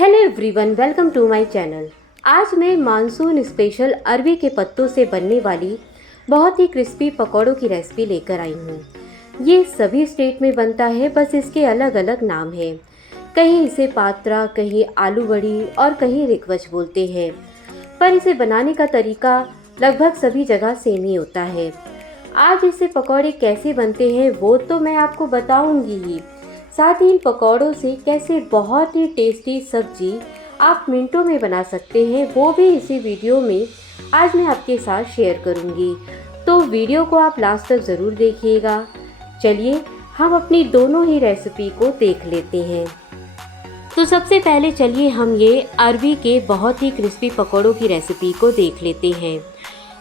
Hello everyone, welcome to my channel. आज मैं monsoon special अरबी के पत्तों से बनने वाली बहुत ही क्रिस्पी पकौड़ों की रेसिपी लेकर आई हूँ। ये सभी स्टेट में बनता है, बस इसके अलग अलग नाम हैं। कहीं इसे पात्रा, कहीं आलू बड़ी और कहीं रिकवच बोलते हैं, पर इसे बनाने का तरीका लगभग सभी जगह सेम ही होता है। आज इससे पकौड़े कैसे बनते हैं वो तो मैं आपको बताऊंगी ही, साथ ही इन पकौड़ों से कैसे बहुत ही टेस्टी सब्जी आप मिनटों में बना सकते हैं वो भी इसी वीडियो में आज मैं आपके साथ शेयर करूंगी। तो वीडियो को आप लास्ट तक ज़रूर देखिएगा। चलिए हम अपनी दोनों ही रेसिपी को देख लेते हैं। तो सबसे पहले चलिए हम ये अरबी के बहुत ही क्रिस्पी पकौड़ों की रेसिपी को देख लेते हैं।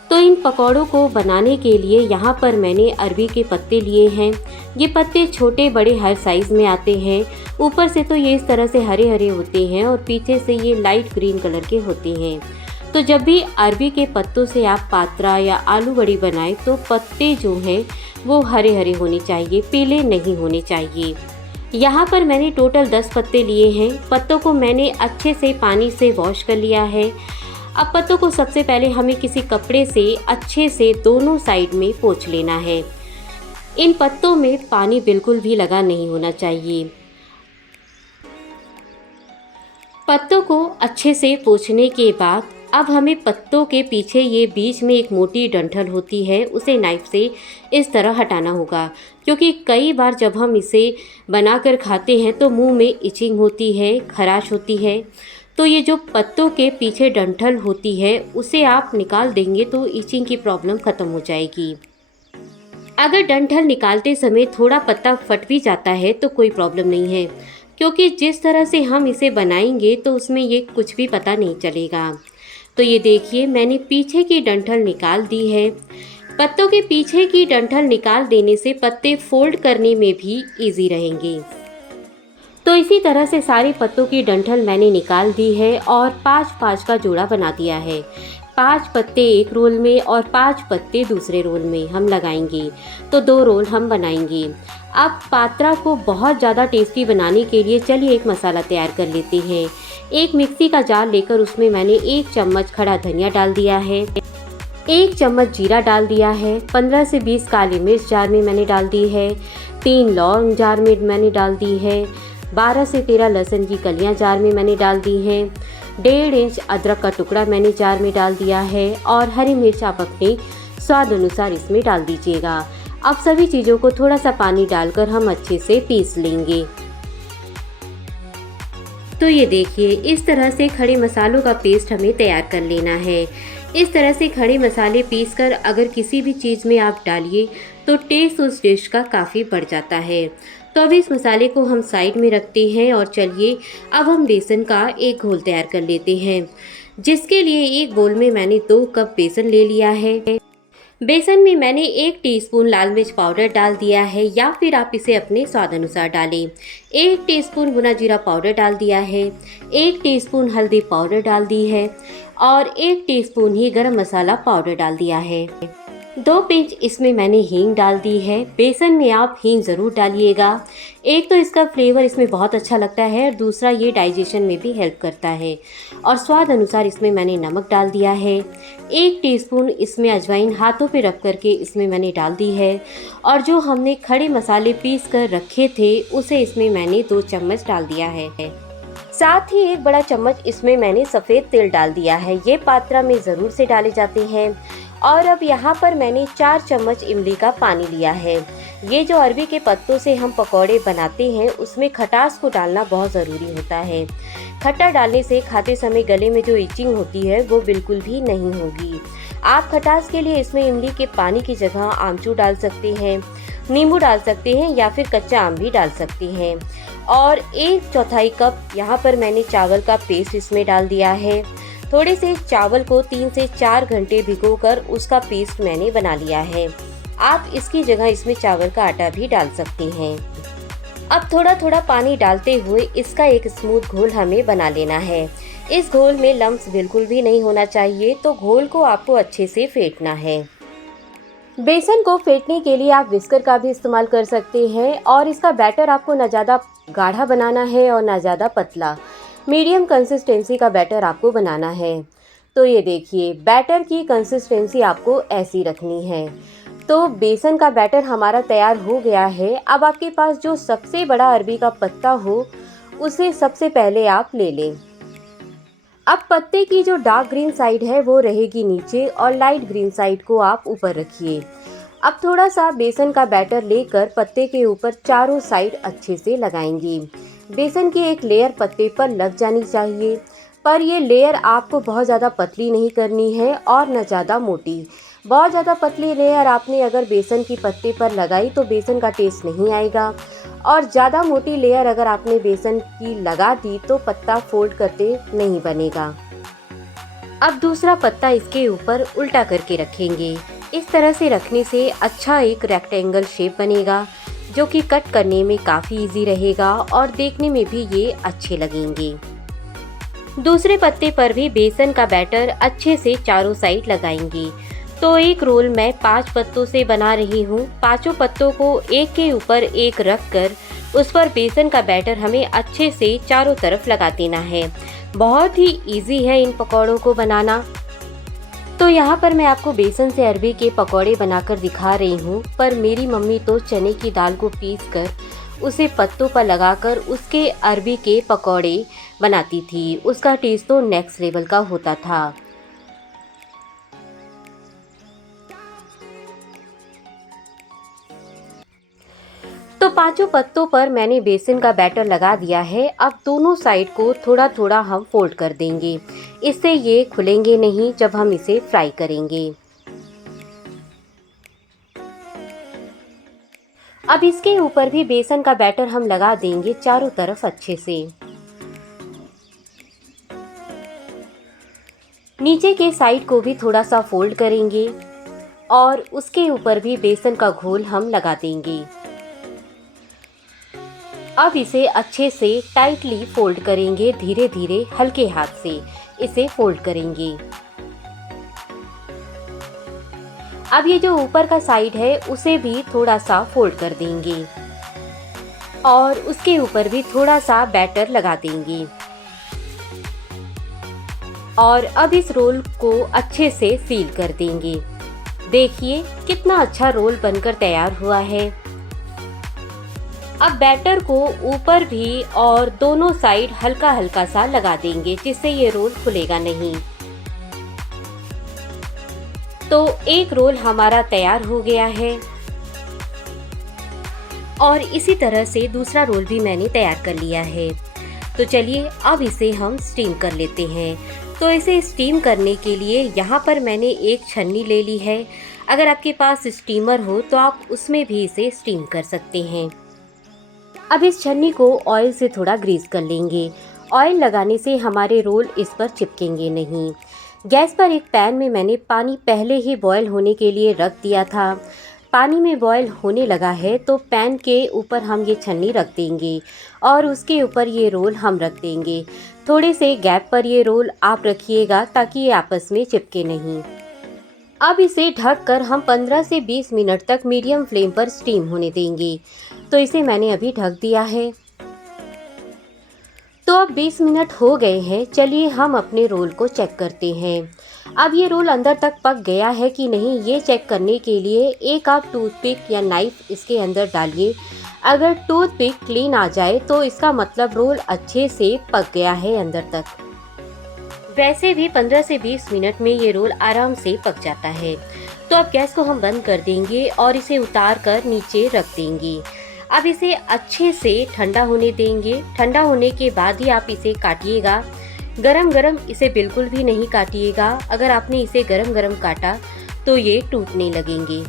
तो इन पकौड़ों को बनाने के लिए यहाँ पर मैंने अरबी के पत्ते लिए हैं। ये पत्ते छोटे बड़े हर साइज़ में आते हैं। ऊपर से तो ये इस तरह से हरे हरे होते हैं और पीछे से ये लाइट ग्रीन कलर के होते हैं। तो जब भी अरबी के पत्तों से आप पात्रा या आलू बड़ी बनाएं तो पत्ते जो हैं वो हरे हरे होने चाहिए, पीले नहीं होने चाहिए। यहाँ पर मैंने टोटल 10 पत्ते लिए हैं। पत्तों को मैंने अच्छे से पानी से वॉश कर लिया है। अब पत्तों को सबसे पहले हमें किसी कपड़े से अच्छे से दोनों साइड में पोंछ लेना है। इन पत्तों में पानी बिल्कुल भी लगा नहीं होना चाहिए। पत्तों को अच्छे से पोंछने के बाद अब हमें पत्तों के पीछे ये बीच में एक मोटी डंठल होती है, उसे नाइफ से इस तरह हटाना होगा, क्योंकि कई बार जब हम इसे बनाकर खाते हैं तो मुंह में इचिंग होती है, खराश होती है। तो ये जो पत्तों के पीछे डंठल होती है उसे आप निकाल देंगे तो इचिंग की प्रॉब्लम ख़त्म हो जाएगी। अगर डंठल निकालते समय थोड़ा पत्ता फट भी जाता है तो कोई प्रॉब्लम नहीं है, क्योंकि जिस तरह से हम इसे बनाएंगे तो उसमें ये कुछ भी पता नहीं चलेगा। तो ये देखिए मैंने पीछे की डंठल निकाल दी है। पत्तों के पीछे की डंठल निकाल देने से पत्ते फोल्ड करने में भी ईजी रहेंगे। तो इसी तरह से सारे पत्तों की डंठल मैंने निकाल दी है और 5-5 का जोड़ा बना दिया है। 5 पत्ते एक रोल में और 5 पत्ते दूसरे रोल में हम लगाएंगे, तो 2 रोल हम बनाएंगे। अब पात्रा को बहुत ज़्यादा टेस्टी बनाने के लिए चलिए एक मसाला तैयार कर लेते हैं। एक मिक्सी का जार लेकर उसमें मैंने 1 चम्मच खड़ा धनिया डाल दिया है, 1 चम्मच जीरा डाल दिया है, 15 से 20 काली मिर्च जार में मैंने डाल दी है, 3 लौंग जार में मैंने डाल दी है, 12 से 13 लहसुन की कलियां जार में मैंने डाल दी हैं, 1.5 इंच अदरक का टुकड़ा मैंने जार में डाल दिया है और हरी मिर्च आप अपने स्वाद अनुसार इसमें डाल दीजिएगा। अब सभी चीज़ों को थोड़ा सा पानी डालकर हम अच्छे से पीस लेंगे। तो ये देखिए इस तरह से खड़े मसालों का पेस्ट हमें तैयार कर लेना है। इस तरह से खड़े मसाले पीसकर अगर किसी भी चीज़ में आप डालिए तो टेस्ट उस डिश का काफ़ी बढ़ जाता है। तो अब इस मसाले को हम साइड में रखते हैं और चलिए अब हम बेसन का एक घोल तैयार कर लेते हैं, जिसके लिए एक बोल में मैंने 2 कप बेसन ले लिया है। बेसन में मैंने 1 टीस्पून लाल मिर्च पाउडर डाल दिया है, या फिर आप इसे अपने स्वाद अनुसार डालें। 1 टीस्पून भुना जीरा पाउडर डाल दिया है, 1 टीस्पून हल्दी पाउडर डाल दी है और 1 टीस्पून ही गरम मसाला पाउडर डाल दिया है। 2 पिंच इसमें मैंने हींग डाल दी है। बेसन में आप हींग ज़रूर डालिएगा। एक तो इसका फ्लेवर इसमें बहुत अच्छा लगता है और दूसरा ये डाइजेशन में भी हेल्प करता है। और स्वाद अनुसार इसमें मैंने नमक डाल दिया है। 1 टीस्पून इसमें अजवाइन हाथों पे रख करके इसमें मैंने डाल दी है। और जो हमने खड़े मसाले पीस कर रखे थे उसे इसमें मैंने 2 चम्मच डाल दिया है। साथ ही 1 बड़ा चम्मच इसमें मैंने सफ़ेद तेल डाल दिया है। ये पात्रा में ज़रूर से डाले जाते हैं। और अब यहाँ पर मैंने 4 चम्मच इमली का पानी लिया है। ये जो अरबी के पत्तों से हम पकौड़े बनाते हैं उसमें खटास को डालना बहुत ज़रूरी होता है। खट्टा डालने से खाते समय गले में जो इचिंग होती है वो बिल्कुल भी नहीं होगी। आप खटास के लिए इसमें इमली के पानी की जगह आमचूर डाल सकते हैं, नींबू डाल सकते हैं या फिर कच्चा आम भी डाल सकते हैं। और 1/4 कप यहाँ पर मैंने चावल का पेस्ट इसमें डाल दिया है। थोड़े से चावल को 3 से 4 घंटे भिगोकर उसका पेस्ट मैंने बना लिया है। आप इसकी जगह इसमें चावल का आटा भी डाल सकते हैं। अब थोड़ा थोड़ा पानी डालते हुए इसका एक स्मूथ घोल हमें बना लेना है। इस घोल में लम्स बिल्कुल भी नहीं होना चाहिए, तो घोल को आपको अच्छे से फेंटना है। बेसन को फेंटने के लिए आप विस्कर का भी इस्तेमाल कर सकते हैं और इसका बैटर आपको ना ज़्यादा गाढ़ा बनाना है और ना ज़्यादा पतला, मीडियम कंसिस्टेंसी का बैटर आपको बनाना है। तो ये देखिए, बैटर की कंसिस्टेंसी आपको ऐसी रखनी है। तो बेसन का बैटर हमारा तैयार हो गया है। अब आपके पास जो सबसे बड़ा अरबी का पत्ता हो, उसे सबसे पहले आप ले लें। अब पत्ते की जो डार्क ग्रीन साइड है वो रहेगी नीचे और लाइट ग्रीन साइड को आप ऊपर रखिए। अब थोड़ा सा बेसन का बैटर लेकर पत्ते के ऊपर चारों साइड अच्छे से लगाएंगे। बेसन की एक लेयर पत्ते पर लग जानी चाहिए, पर ये लेयर आपको बहुत ज़्यादा पतली नहीं करनी है और न ज़्यादा मोटी। बहुत ज़्यादा पतली लेयर आपने अगर बेसन की पत्ते पर लगाई तो बेसन का टेस्ट नहीं आएगा, और ज़्यादा मोटी लेयर अगर आपने बेसन की लगा दी तो पत्ता फोल्ड करते नहीं बनेगा। अब दूसरा पत्ता इसके ऊपर उल्टा करके रखेंगे। इस तरह से रखने से अच्छा एक रेक्टेंगल शेप बनेगा, जो कि कट करने में काफ़ी इजी रहेगा और देखने में भी ये अच्छे लगेंगे। दूसरे पत्ते पर भी बेसन का बैटर अच्छे से चारों साइड लगाएंगे। तो एक रोल मैं 5 पत्तों से बना रही हूँ। पांचों पत्तों को एक के ऊपर एक रख कर उस पर बेसन का बैटर हमें अच्छे से चारों तरफ लगा देना है। बहुत ही इजी है इन पकौड़ों को बनाना। तो यहाँ पर मैं आपको बेसन से अरबी के पकौड़े बनाकर दिखा रही हूँ, पर मेरी मम्मी तो चने की दाल को पीस कर उसे पत्तों पर लगाकर उसके अरबी के पकौड़े बनाती थी। उसका टेस्ट तो नेक्स्ट लेवल का होता था। तो पांचों पत्तों पर मैंने बेसन का बैटर लगा दिया है। अब दोनों साइड को थोड़ा थोड़ा हम फोल्ड कर देंगे, इससे ये खुलेंगे नहीं जब हम इसे फ्राई करेंगे। अब इसके ऊपर भी बेसन का बैटर हम लगा देंगे चारों तरफ अच्छे से। नीचे के साइड को भी थोड़ा सा फोल्ड करेंगे और उसके ऊपर भी बेसन का घोल हम लगा देंगे। अब इसे अच्छे से टाइटली फोल्ड करेंगे, धीरे धीरे हल्के हाथ से इसे फोल्ड करेंगे। अब ये जो ऊपर का साइड है उसे भी थोड़ा सा फोल्ड कर देंगे और उसके ऊपर भी थोड़ा सा बैटर लगा देंगे। और अब इस रोल को अच्छे से सील कर देंगे। देखिए कितना अच्छा रोल बनकर तैयार हुआ है। अब बैटर को ऊपर भी और दोनों साइड हल्का हल्का सा लगा देंगे, जिससे ये रोल खुलेगा नहीं। तो एक रोल हमारा तैयार हो गया है और इसी तरह से दूसरा रोल भी मैंने तैयार कर लिया है। तो चलिए अब इसे हम स्टीम कर लेते हैं। तो इसे स्टीम करने के लिए यहाँ पर मैंने एक छन्नी ले ली है। अगर आपके पास स्टीमर हो तो आप उसमें भी इसे स्टीम कर सकते हैं। अब इस छन्नी को ऑयल से थोड़ा ग्रीस कर लेंगे। ऑयल लगाने से हमारे रोल इस पर चिपकेंगे नहीं। गैस पर एक पैन में मैंने पानी पहले ही बॉयल होने के लिए रख दिया था। पानी में बॉयल होने लगा है तो पैन के ऊपर हम ये छन्नी रख देंगे और उसके ऊपर ये रोल हम रख देंगे। थोड़े से गैप पर ये रोल आप रखिएगा ताकि ये आपस में चिपके नहीं। अब इसे ढककर हम 15 से 20 मिनट तक मीडियम फ्लेम पर स्टीम होने देंगे। तो इसे मैंने अभी ढक दिया है। तो अब 20 मिनट हो गए हैं। चलिए हम अपने रोल को चेक करते हैं। अब ये रोल अंदर तक पक गया है कि नहीं, ये चेक करने के लिए एक आप टूथपिक या नाइफ इसके अंदर डालिए। अगर टूथपिक क्लीन आ जाए तो इसका मतलब रोल अच्छे से पक गया है अंदर तक। वैसे भी 15 से 20 मिनट में ये रोल आराम से पक जाता है। तो अब गैस को हम बंद कर देंगे और इसे उतार कर नीचे रख देंगे। अब इसे अच्छे से ठंडा होने देंगे। ठंडा होने के बाद ही आप इसे काटिएगा। गरम गरम इसे बिल्कुल भी नहीं काटिएगा। अगर आपने इसे गरम गरम काटा तो ये टूटने लगेंगे।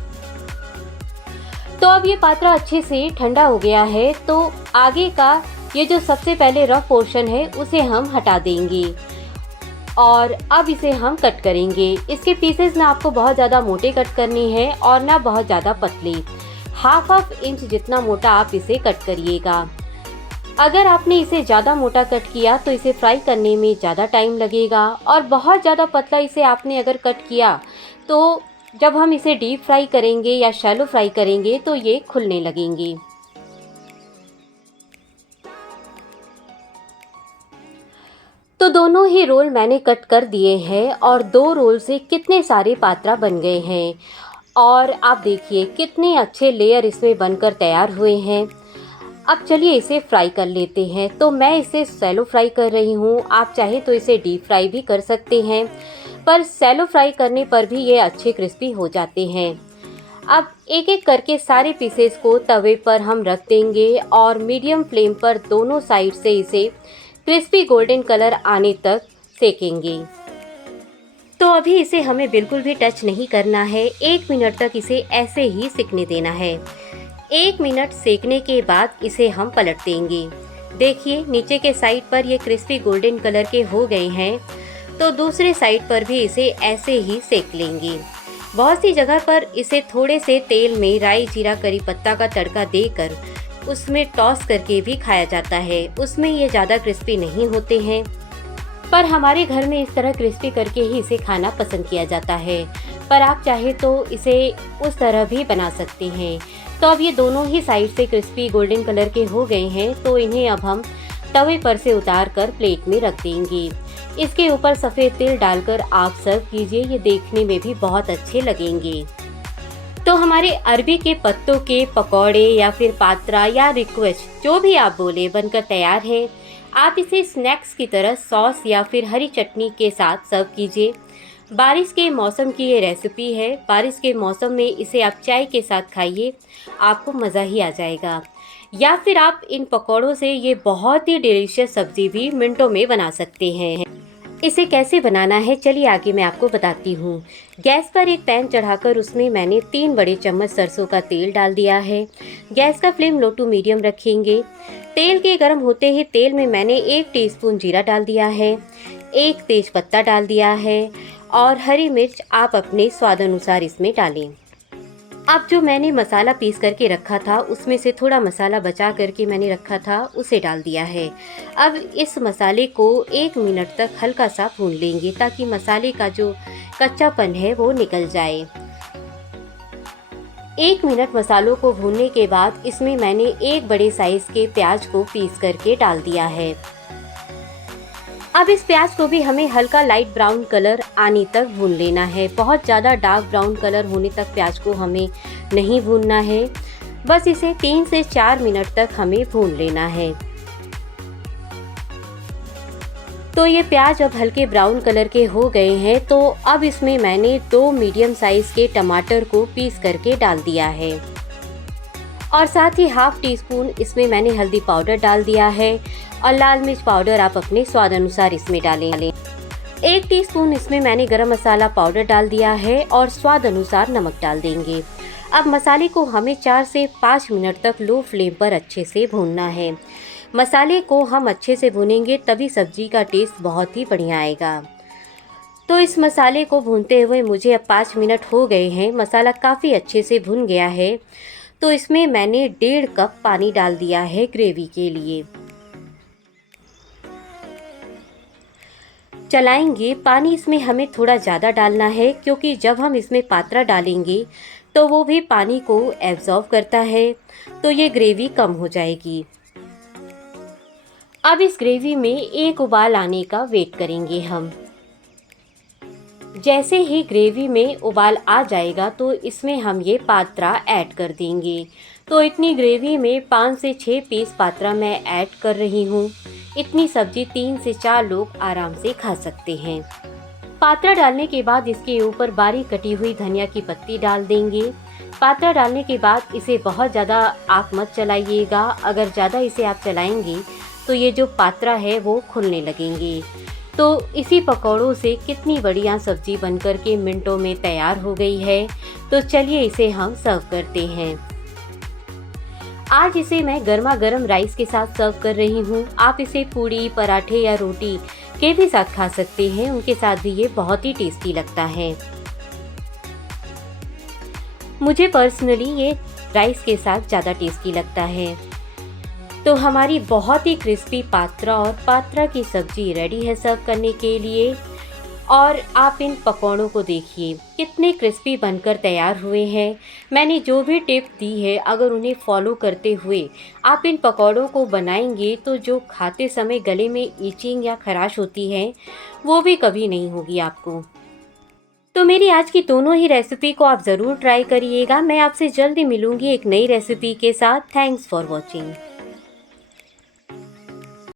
तो अब ये पात्रा अच्छे से ठंडा हो गया है। तो आगे का ये जो सबसे पहले रफ पोर्शन है उसे हम हटा देंगे और अब इसे हम कट करेंगे। इसके पीसेस ना आपको बहुत ज़्यादा मोटे कट करने हैं और ना बहुत ज़्यादा पतले। हाफ इंच जितना मोटा आप इसे कट करिएगा। अगर आपने इसे ज़्यादा मोटा कट किया तो इसे फ्राई करने में ज़्यादा टाइम लगेगा, और बहुत ज़्यादा पतला इसे आपने अगर कट किया तो जब हम इसे डीप फ्राई करेंगे या शैलो फ्राई करेंगे तो ये खुलने लगेंगे। तो दोनों ही रोल मैंने कट कर दिए हैं और 2 रोल से कितने सारे पात्रा बन गए हैं और आप देखिए कितने अच्छे लेयर इसमें बनकर तैयार हुए हैं। अब चलिए इसे फ्राई कर लेते हैं। तो मैं इसे सैलो फ्राई कर रही हूँ, आप चाहे तो इसे डीप फ्राई भी कर सकते हैं, पर सैलो फ्राई करने पर भी ये अच्छे क्रिस्पी हो जाते हैं। अब एक एक करके सारे पीसेस को तवे पर हम रख देंगे और मीडियम फ्लेम पर दोनों साइड से इसे क्रिस्पी गोल्डन कलर आने तक सेकेंगे। तो अभी इसे हमें बिल्कुल भी टच नहीं करना है, 1 मिनट तक इसे ऐसे ही सिकने देना है। 1 मिनट सेकने के बाद इसे हम पलट देंगे। देखिए नीचे के साइड पर ये क्रिस्पी गोल्डन कलर के हो गए हैं, तो दूसरे साइड पर भी इसे ऐसे ही सेक लेंगे। बहुत सी जगह पर इसे थोड़े से तेल में राई जीरा करी पत्ता का तड़का देकर उसमें टॉस करके भी खाया जाता है, उसमें ये ज़्यादा क्रिस्पी नहीं होते हैं, पर हमारे घर में इस तरह क्रिस्पी करके ही इसे खाना पसंद किया जाता है। पर आप चाहे तो इसे उस तरह भी बना सकते हैं। तो अब ये दोनों ही साइड से क्रिस्पी गोल्डन कलर के हो गए हैं, तो इन्हें अब हम तवे पर से उतार कर प्लेट में रख देंगे। इसके ऊपर सफ़ेद तिल डालकर आप सर्व कीजिए, ये देखने में भी बहुत अच्छे लगेंगे। तो हमारे अरबी के पत्तों के पकौड़े या फिर पात्रा या रिक्वेस्ट जो भी आप बोले बनकर तैयार है। आप इसे स्नैक्स की तरह सॉस या फिर हरी चटनी के साथ सर्व कीजिए। बारिश के मौसम की ये रेसिपी है, बारिश के मौसम में इसे आप चाय के साथ खाइए, आपको मज़ा ही आ जाएगा। या फिर आप इन पकौड़ों से ये बहुत ही डिलीशियस सब्ज़ी भी मिनटों में बना सकते हैं। इसे कैसे बनाना है चलिए आगे मैं आपको बताती हूँ। गैस पर एक पैन चढ़ाकर उसमें मैंने 3 बड़े चम्मच सरसों का तेल डाल दिया है। गैस का फ्लेम लो टू मीडियम रखेंगे। तेल के गर्म होते ही तेल में मैंने 1 टीस्पून जीरा डाल दिया है, 1 तेज पत्ता डाल दिया है और हरी मिर्च आप अपने स्वाद अनुसार इसमें डालें। अब जो मैंने मसाला पीस करके रखा था उसमें से थोड़ा मसाला बचा करके मैंने रखा था उसे डाल दिया है। अब इस मसाले को 1 मिनट तक हल्का सा भून लेंगे ताकि मसाले का जो कच्चापन है वो निकल जाए। 1 मिनट मसालों को भूनने के बाद इसमें मैंने 1 बड़े साइज के प्याज को पीस करके डाल दिया है। अब इस प्याज को भी हमें हल्का लाइट ब्राउन कलर आने तक भून लेना है। बहुत ज़्यादा डार्क ब्राउन कलर होने तक प्याज को हमें नहीं भूनना है, बस इसे 3 से 4 मिनट तक हमें भून लेना है। तो ये प्याज अब हल्के ब्राउन कलर के हो गए हैं, तो अब इसमें मैंने 2 मीडियम साइज़ के टमाटर को पीस करके डाल दिया है और साथ ही हाफ टी स्पून इसमें मैंने हल्दी पाउडर डाल दिया है और लाल मिर्च पाउडर आप अपने स्वाद अनुसार इसमें डालें। 1 टीस्पून इसमें मैंने गरम मसाला पाउडर डाल दिया है और स्वाद अनुसार नमक डाल देंगे। अब मसाले को हमें 4 से 5 मिनट तक लो फ्लेम पर अच्छे से भूनना है। मसाले को हम अच्छे से भूनेंगे तभी सब्जी का टेस्ट बहुत ही बढ़िया आएगा। तो इस मसाले को भूनते हुए मुझे अब 5 मिनट हो गए हैं। मसाला काफ़ी अच्छे से भुन गया है, तो इसमें मैंने 1.5 कप पानी डाल दिया है ग्रेवी के लिए। चलाएंगे, पानी इसमें हमें थोड़ा ज़्यादा डालना है क्योंकि जब हम इसमें पात्रा डालेंगे तो वो भी पानी को एब्जॉर्ब करता है, तो ये ग्रेवी कम हो जाएगी। अब इस ग्रेवी में 1 उबाल आने का वेट करेंगे हम। जैसे ही ग्रेवी में उबाल आ जाएगा तो इसमें हम ये पात्रा ऐड कर देंगे। तो इतनी ग्रेवी में 5 से 6 पीस पात्रा मैं ऐड कर रही हूँ। इतनी सब्जी 3 से 4 लोग आराम से खा सकते हैं। पात्रा डालने के बाद इसके ऊपर बारीक कटी हुई धनिया की पत्ती डाल देंगे। पात्रा डालने के बाद इसे बहुत ज़्यादा आप मत चलाइएगा, अगर ज़्यादा इसे आप चलाएंगे तो ये जो पात्रा है वो खुलने लगेंगे। तो इसी पकौड़ों से कितनी बढ़िया सब्जी बनकर के मिनटों में तैयार हो गई है। तो चलिए इसे हम सर्व करते हैं। आज इसे मैं गर्मा गर्म राइस के साथ सर्व कर रही हूँ। आप इसे पूड़ी, पराठे या रोटी के भी साथ खा सकते हैं, उनके साथ भी ये बहुत ही टेस्टी लगता है। मुझे पर्सनली ये राइस के साथ ज़्यादा टेस्टी लगता है। तो हमारी बहुत ही क्रिस्पी पात्रा और पात्रा की सब्जी रेडी है सर्व करने के लिए। और आप इन पकौड़ों को देखिए कितने क्रिस्पी बनकर तैयार हुए हैं। मैंने जो भी टिप दी है अगर उन्हें फॉलो करते हुए आप इन पकौड़ों को बनाएंगे तो जो खाते समय गले में ईचिंग या खराश होती है वो भी कभी नहीं होगी आपको। तो मेरी आज की दोनों ही रेसिपी को आप ज़रूर ट्राई करिएगा। मैं आपसे जल्दी मिलूंगी एक नई रेसिपी के साथ। Thanks for watching.